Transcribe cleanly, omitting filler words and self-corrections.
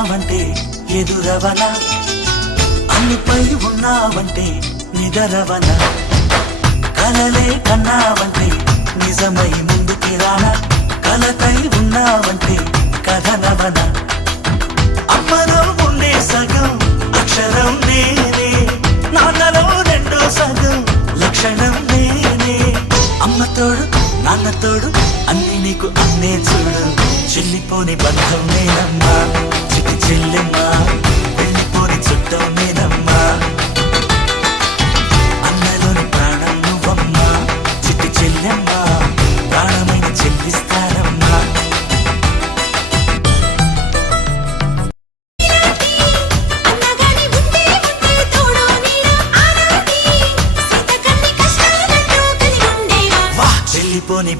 ఉన్నావంటే ఎదురవన, అన్నిపై ఉన్నావంటే నిదరవన, కలలే కన్నావంటే నిజమై ముందుకి రానా, కలతై ఉన్నావంటే కథనవన. అమ్మలో ఉండే సగం అక్షరం నేనే, నాన్నలో రెండో సగం లక్షణం నేనే. అమ్మ తోడు నాన్న తోడు అన్ని నీకు అన్నే చూడు, చెల్లిపోని బంధం నేనమ్మా చిటి చెల్లెమ్మా, వెళ్ళిపోని చుట్టం నేనమ్మా. అన్నలోని ప్రాణం నువ్వమ్మా చిటి చెల్లెమ్మా, ప్రాణమైన చెల్లిస్తానమ్మా. చెల్లిపోని